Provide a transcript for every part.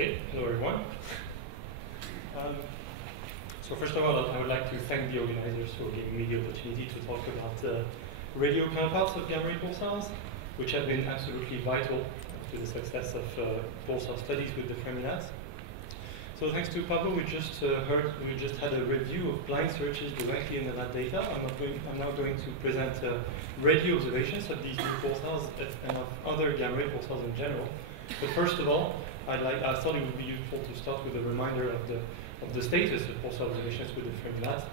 Okay, hello everyone. So first of all, I would like to thank the organizers for giving me the opportunity to talk about radio counterparts of gamma ray pulsars, which have been absolutely vital to the success of pulsar studies with the Fermi-LATs. So thanks to Pablo, we just had a review of blind searches directly in the lab data. I'm now going to present radio observations of these new pulsars and of other gamma ray pulsars in general. But first of all, I thought it would be useful to start with a reminder of the status of pulsar observations with the Fermi-LAT,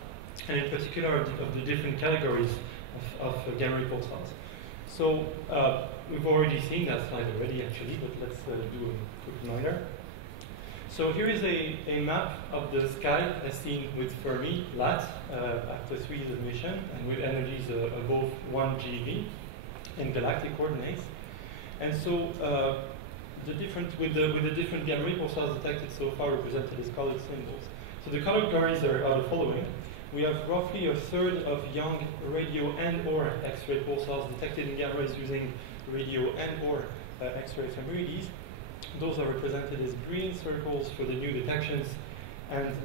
and in particular of the different categories of gamma ray pulsars. So we've already seen that slide already, actually, but let's do a quick reminder. So here is a map of the sky as seen with Fermi-LAT after 3 years of mission and with energies above 1 GeV in galactic coordinates. And so with the different gamma ray pulsars detected so far represented as colored symbols. So the categories are the following. We have roughly a third of young radio and/or X-ray pulsars detected in gamma rays using radio and/or X-ray ephemerides. Those are represented as green circles for the new detections, and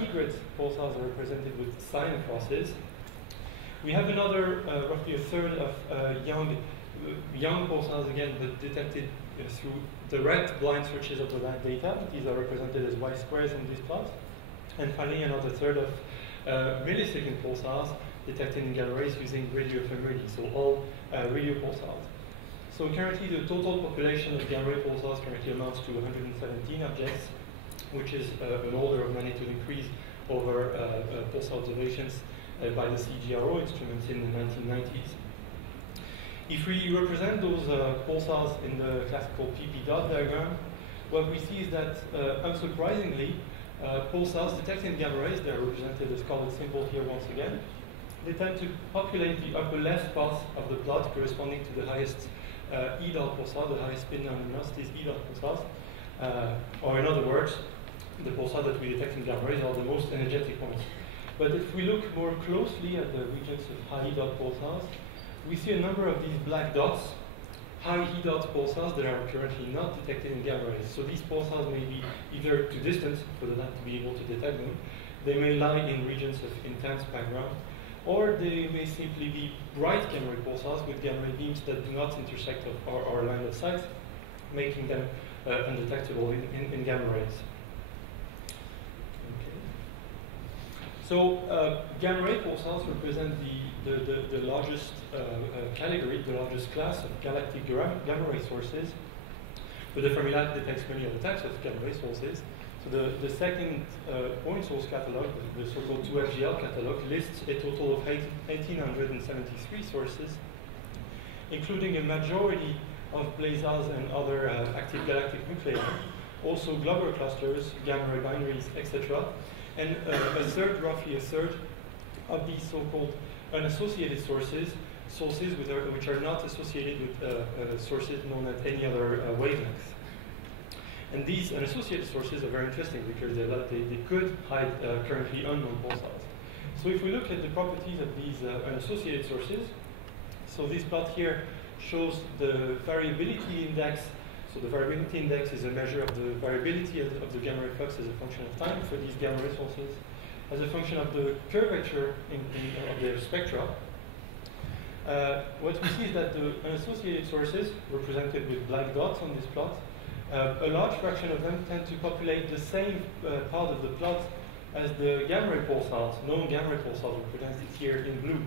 egret pulsars are represented with sign crosses. We have another roughly a third of young pulsars again, but detected through direct blind searches of the lab data. These are represented as white squares in this plot. And finally, another third of millisecond pulsars detected in gamma rays using radio ephemeride, so all radio pulsars. So currently, the total population of gamma ray pulsars currently amounts to 117 objects, which is an order of magnitude increase over pulsar observations by the CGRO instruments in the 1990s. If we represent those pulsars in the classical PP dot diagram, what we see is that, unsurprisingly, pulsars detected in gamma rays, they are represented as colored symbol here once again, they tend to populate the upper left part of the plot corresponding to the highest E dot pulsar, the highest spin luminosities E dot pulsars. Or in other words, the pulsar that we detect in gamma rays are the most energetic ones. But if we look more closely at the regions of high E dot pulsars, we see a number of these black dots, high E dot pulsars that are currently not detected in gamma rays. So these pulsars may be either too distant for the lab to be able to detect them, they may lie in regions of intense background, or they may simply be bright gamma ray pulsars with gamma ray beams that do not intersect our line of sight, making them undetectable in gamma rays. Okay. So gamma ray pulsars represent the largest category, the largest class of galactic gamma ray sources. But the Fermi-LAT detects many other types of gamma ray sources. So the second point source catalog, the so-called 2FGL catalog, lists a total of 1,873 sources, including a majority of blazars and other active galactic nuclei, also globular clusters, gamma ray binaries, etc. And roughly a third of these so-called unassociated sources which are not associated with sources known at any other wavelength. And these unassociated sources are very interesting because they could hide currently unknown pulsars. So if we look at the properties of these unassociated sources, so this plot here shows the variability index. So the variability index is a measure of the variability of the gamma ray flux as a function of time for these gamma ray sources, as a function of the curvature of their spectra. What we see is that the unassociated sources, represented with black dots on this plot, a large fraction of them tend to populate the same part of the plot as the gamma ray pulsars, known gamma ray pulsars represented here in blue,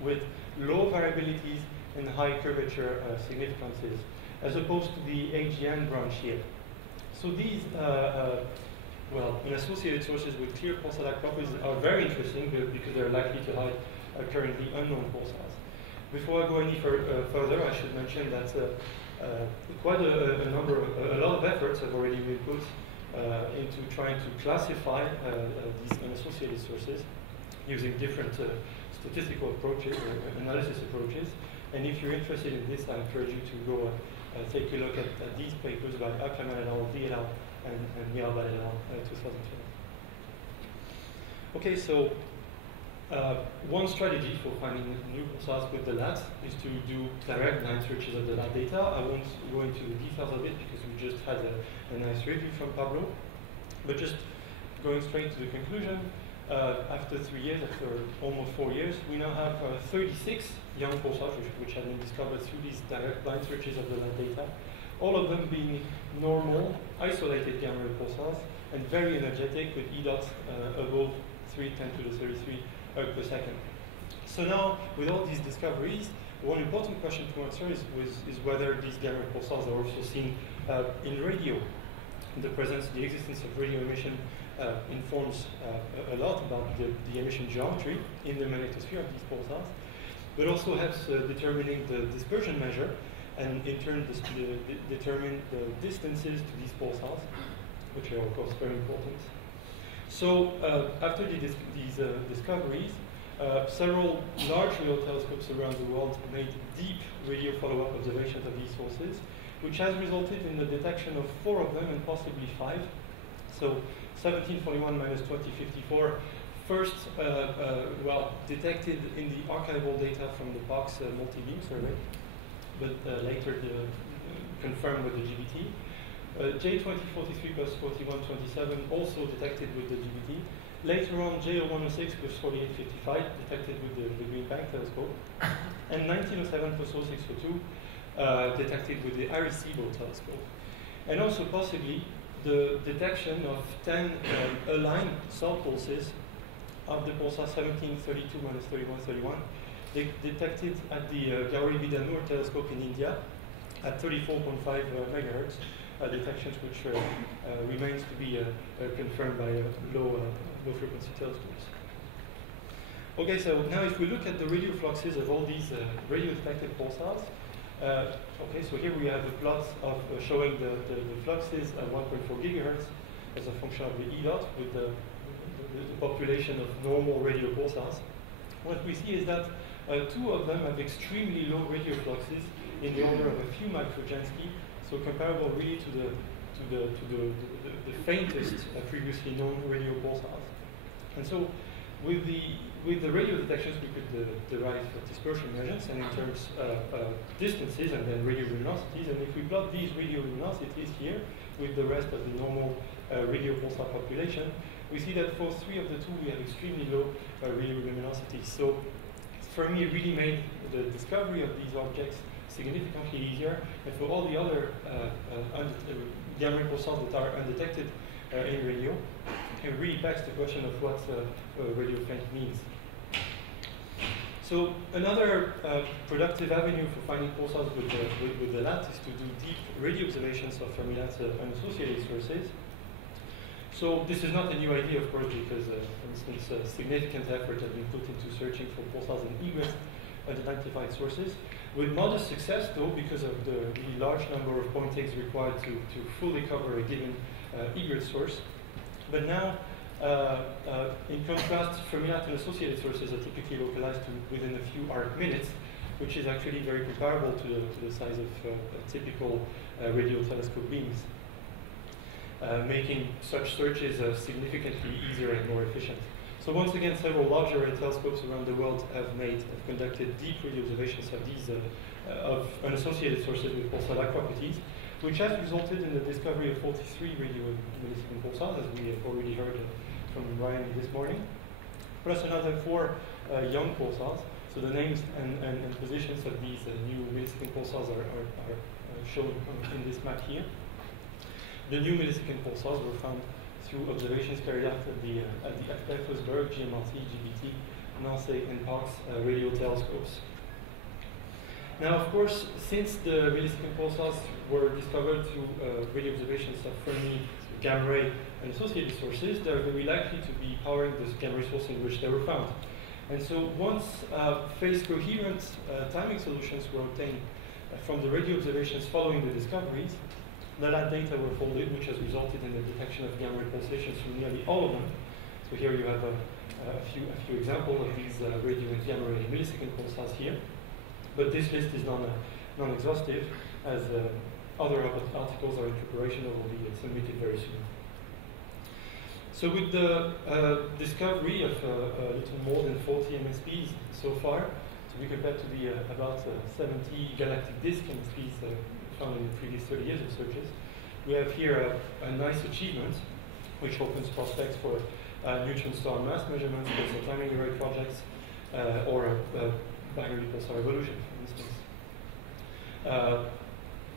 with low variabilities and high curvature significances, as opposed to the AGN branch here. So these unassociated sources with clear pulsar-like properties are very interesting because they're likely to hide currently unknown pulsars. Before I go any further, I should mention that quite a lot of efforts have already been put into trying to classify these unassociated sources using different statistical approaches or analysis approaches. And if you're interested in this, I encourage you to go take a look at these papers by Ackermann et al., D et al., and Mirabal et al., 2012. Okay, so one strategy for finding new pulsars with the LAT is to do direct blind searches of the LAT data. I won't go into the details of it because we we've just had a nice review from Pablo. But just going straight to the conclusion, after 3 years, after almost 4 years, we now have 36 young pulsars which have been discovered through these direct blind searches of the lab data, all of them being normal, isolated gamma ray pulsars, and very energetic with E dots above 3×10⁻³ per second. So now, with all these discoveries, one important question to answer is whether these gamma ray pulsars are also seen in radio. The existence of radio emission informs a lot about the emission geometry in the magnetosphere of these pulsars, but also helps determining the dispersion measure, and in turn determine the distances to these pulsars, which are of course very important. So after these discoveries, several large radio telescopes around the world made deep radio follow-up observations of these sources, which has resulted in the detection of 4 of them and possibly 5. So 1741 minus 2054 first detected in the archival data from the POX multi-beam survey, but later confirmed with the GBT. J2043 plus 4127 also detected with the GBT. Later on, J0106 plus 4855 detected with the Green Bank telescope. And 1907 plus 0602 detected with the Arecibo telescope. And also possibly the detection of 10 aligned sub-pulses of the pulsar 1732 minus 3131, detected at the Gauri-Bidanur telescope in India at 34.5 megahertz, detections which remains to be confirmed by low frequency telescopes. Okay, so now if we look at the radio fluxes of all these radio detected pulsars, okay, so here we have a plot of showing the fluxes at 1.4 gigahertz as a function of the E dot with the population of normal radio pulsars. What we see is that 2 of them have extremely low radio fluxes in the order of a few microgensky, so comparable really to the faintest previously known radio pulsars. And so with the radio detections, we could derive dispersion measurements, and in terms distances and then radio luminosities. And if we plot these radio luminosities here with the rest of the normal radio pulsar population, we see that for 3 of the 2 we have extremely low radio luminosities. So Fermi really made the discovery of these objects significantly easier, and for all the other gamma ray pulsars that are undetected in radio, it really begs the question of what radio faint means. So another productive avenue for finding pulsars with the LAT is to do deep radio observations of Fermi-LAT unassociated sources. So this is not a new idea, of course, because, for instance, a significant effort has been put into searching for pulsars in egress unidentified sources, with modest success, though, because of the really large number of point tags required to fully cover a given egress source. But now, in contrast, Fermi-LAT associated sources are typically localized to within a few arc minutes, which is actually very comparable to the size of typical radio telescope beams, making such searches significantly easier and more efficient. So once again, several larger array telescopes around the world have conducted deep radio observations of these of unassociated sources with pulsar-like properties, which has resulted in the discovery of 43 radio millisecond pulsars, as we have already heard from Ryan this morning, plus another 4 young pulsars. So the names and positions of these new millisecond pulsars are shown in this map here. The new millisecond pulsars were found through observations carried out at the Effelsberg, GMRT, GBT, Nancy, and POX radio telescopes. Now, of course, since the millisecond pulsars were discovered through radio observations of Fermi, gamma ray, and associated sources, they're very likely to be powering this gamma ray source in which they were found. And so once phase-coherent timing solutions were obtained from the radio observations following the discoveries, the LAT data were folded, which has resulted in the detection of gamma ray pulsations from nearly all of them. So here you have a few examples of these radio and gamma ray millisecond pulsars here. But this list is non-exhaustive, as other articles are in preparation and will be submitted very soon. So with the discovery of a little more than 40 MSPs so far, to be compared to the about 70 galactic disk MSPs found in the previous 30 years of searches, we have here a nice achievement, which opens prospects for neutron star mass measurements, pulsar timing array projects, or binary pulsar evolution, for instance.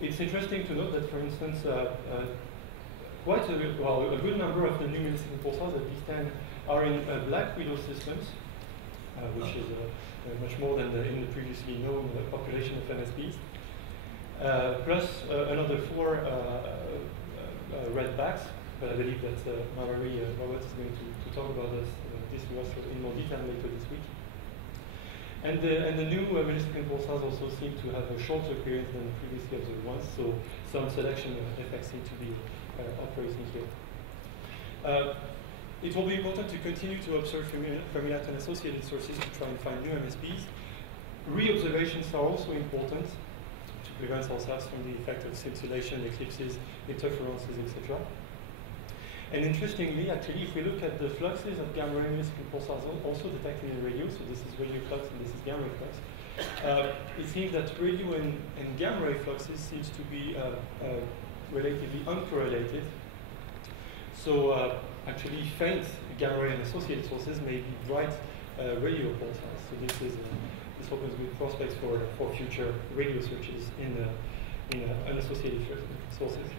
It's interesting to note that, for instance, quite a good number of the new millisecond pulsars, at least 10, are in black widow systems, which is much more than in the previously known population of MSPs. Plus another 4 red backs, but I believe that Marie Roberts is going to talk about this in more detail later this week. And the new millisecond pulsars also seem to have a shorter period than the previously observed ones, so some selection effects seem to be operating here. It will be important to continue to observe Fermi-Latin associated sources to try and find new MSPs. Re-observations are also important to prevent ourselves from the effect of scintillation, eclipses, interferences, etc. And interestingly, actually, if we look at the fluxes of gamma ray millisecond pulsars also detected in radio, so this is radio flux and this is gamma ray flux, it seems that radio and gamma ray fluxes seems to be relatively uncorrelated. So actually, faint gamma ray and associated sources may be bright radio pulsars. So this opens good prospects for future radio searches in unassociated sources.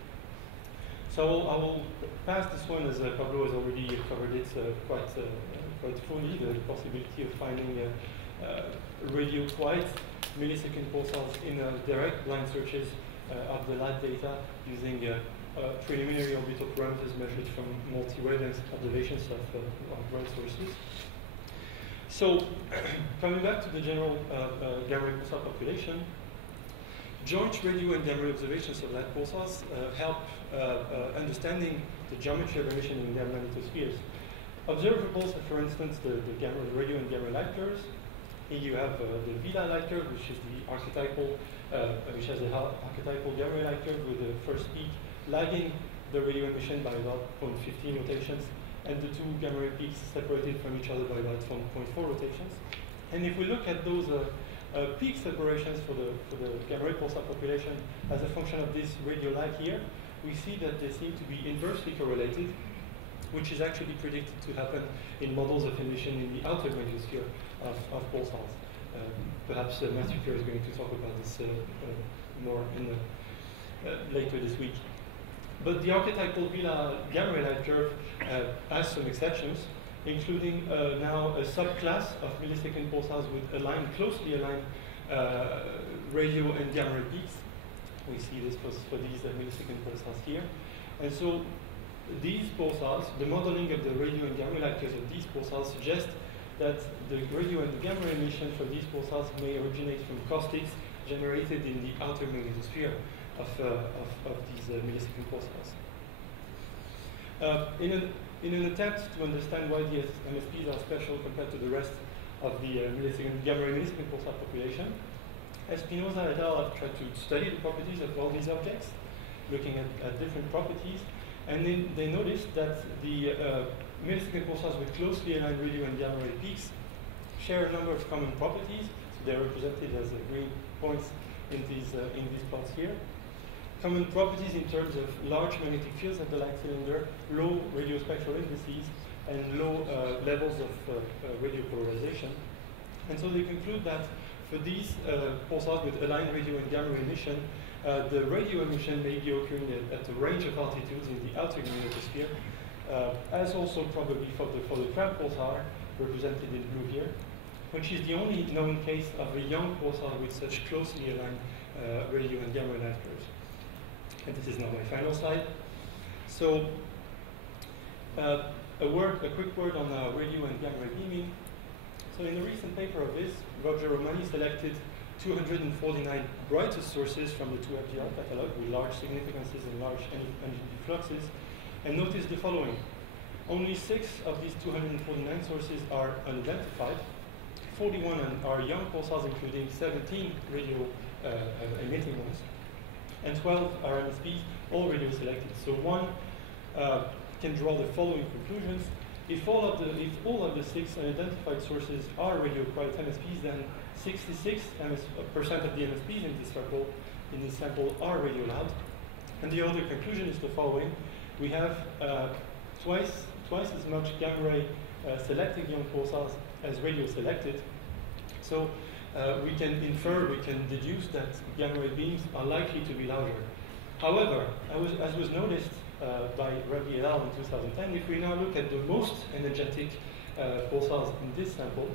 So I will pass this one, as Pablo has already covered it quite fully, the possibility of finding radio quiet millisecond pulsars in direct blind searches of the LAT data using preliminary orbital parameters measured from multi-wavelength observations of ground sources. So, coming back to the general gamma ray pulsar population, joint radio and gamma ray observations of LAT pulsars help understanding the geometry of emission in gamma magnetospheres. Observables are, for instance, the radio and gamma light curves. Here you have the Vila light curve, which is the archetypal, which has the archetypal gamma ray light curve with the first peak lagging the radio emission by about 0.15 rotations, and the 2 gamma ray peaks separated from each other by about 0.4 rotations. And if we look at those peak separations for the gamma ray pulsar population as a function of this radio lag here, we see that they seem to be inversely correlated, which is actually predicted to happen in models of emission in the outer magnetosphere of pulsars. Perhaps Matthew Kerr is going to talk about this more later this week. But the archetypal Vila gamma ray light curve has some exceptions, including now a subclass of millisecond pulsars with closely aligned radio and gamma ray peaks. We see this for these millisecond pulsars here. And so these pulsars, the modeling of the radio and gamma ray light curves of these pulsars suggests that the radio and gamma ray emission for these pulsars may originate from caustics generated in the outer magnetosphere of these millisecond pulsars. In an attempt to understand why the MSPs are special compared to the rest of the gamma ray millisecond pulsar population, Espinosa et al. Have tried to study the properties of all these objects, looking at different properties, and then they noticed that the millisecond pulsars with closely aligned radio and gamma ray peaks share a number of common properties. So they're represented as green points in these plots here. Common properties in terms of large magnetic fields at the light cylinder, low radio spectral indices, and low levels of radio polarization. And so they conclude that for these pulsars with aligned radio and gamma ray emission, the radio emission may be occurring at a range of altitudes in the outer magnetosphere, as also probably for the Tramp pulsar, represented in blue here, which is the only known case of a young pulsar with such closely aligned radio and gamma ray light curves. And this is now my final slide. So, a quick word on radio and gamma ray beaming. So in a recent paper of this, Roger Romani selected 249 brightest sources from the 2FGR catalog with large significances and large energy fluxes, and noticed the following. Only 6 of these 249 sources are unidentified. 41 are young pulsars, including 17 radio emitting ones, and 12 are MSPs, all radio selected. So one can draw the following conclusions. If all of the 6 unidentified sources are radio quiet MSPs, then 66% of the MSPs in this sample are radio loud. And the other conclusion is the following. We have twice as much gamma ray selecting young pulsars as radio selected. So we can infer, we can deduce that gamma ray beams are likely to be larger. However, as was noticed by Ravi et al. In 2010, if we now look at the most energetic pulsars in this sample,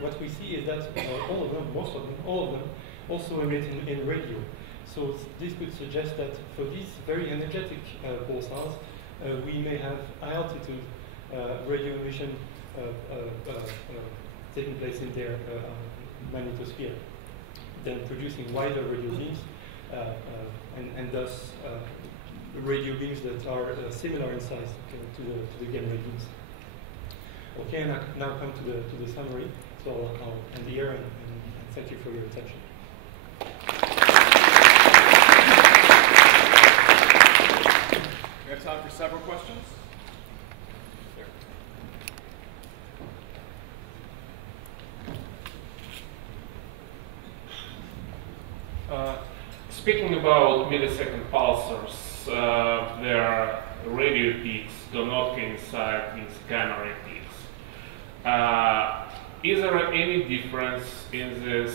what we see is that all of them, most of them, all of them, also emit in radio. So this could suggest that for these very energetic pulsars, we may have high altitude radio emission taking place in their magnetosphere, then producing wider radio beams, and thus radio beams that are similar in size to the gamma ray beams. Okay, and I now come to the summary. So I'll end here and thank you for your attention. We have time for several questions. Speaking about millisecond pulsars, their radio peaks do not coincide with gamma ray peaks. Is there any difference in this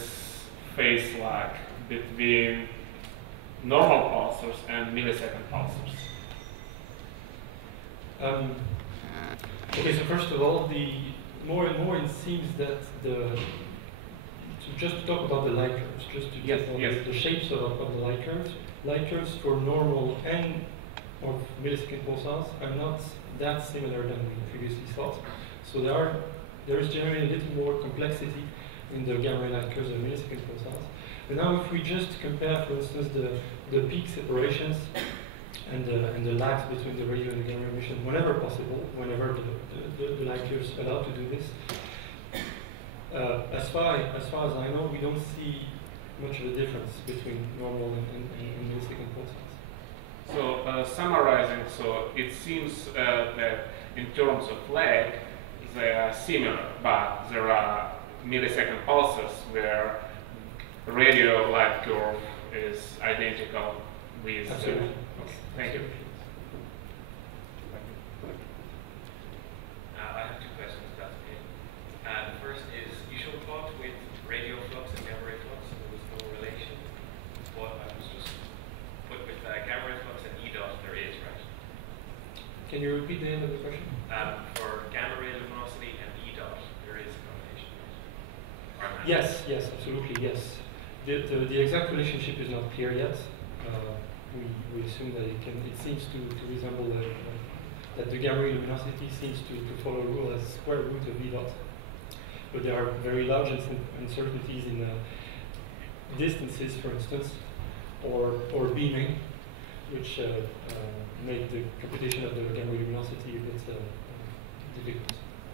phase lag between normal pulsars and millisecond pulsars? Okay, so first of all, more and more it seems that just to talk about the light curves, just to get the shapes of the light curves for normal and of millisecond pulsars are not that similar than we previously thought. So there is generally a little more complexity in the gamma ray light curves of millisecond pulsars. But now if we just compare, for instance, the peak separations and the lags between the radio and the gamma ray emission, whenever possible, whenever the light curves allow to do this, as far as I know, we don't see much of a difference between normal and millisecond pulsars. So summarizing, so it seems that in terms of lag, they are similar, but there are millisecond pulsars where radio light curve is identical with. Absolutely. Okay. Thank you. I have two questions, if that's okay. The first is, you showed a plot with radio flux and gamma ray flux. There was no relation. But I was just put with gamma ray flux and E dot, there is, right? Can you repeat the end of the question? For gamma ray luminosity and E dot, there is a correlation, right? Yes, absolutely, yes. The exact relationship is not clear yet. We assume that it seems to resemble that the gamma ray luminosity seems to follow a rule as square root of E dot. But there are very large uncertainties in distances, for instance, or beaming, which make the computation of the gamma ray luminosity a bit difficult.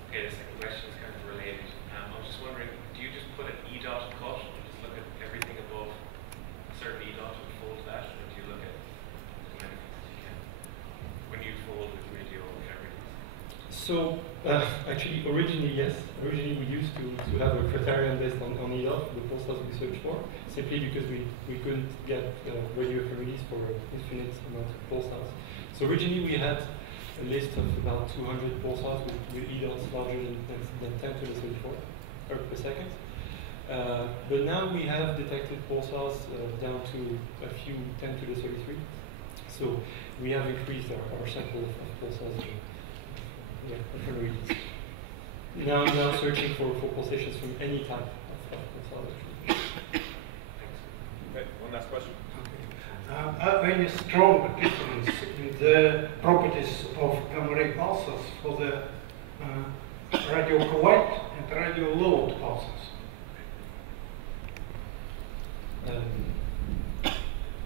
Okay, the second question is kind of related. I was just wondering, do you just put an E dot cut and just look at everything above a certain E dot and fold that, or do you look at as many things as you can when you fold with radio and everything? So actually, originally, yes. Originally, we used to have a criterion based on E dot, the pulsars we searched for, simply because we couldn't get radio ephemeris for an infinite amount of pulsars. So originally, we had a list of about 200 pulsars with E dots larger than 10 to the 34 per second. But now we have detected pulsars down to a few 10 to the 33. So we have increased our sample of pulsars. Ephemeris. Now searching for pulsations from any type of pulsar. Okay, one last question. A very strong difference in the properties of gamma ray pulsars for the radio quiet and radio loud pulsars.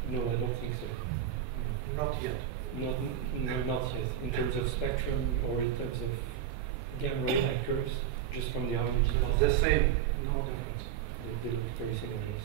No, I don't think so. Not yet. No, not yet. In terms of spectrum or in terms of gamma ray light curves, just from the RGB. The same, no difference. They look very similar. Yes.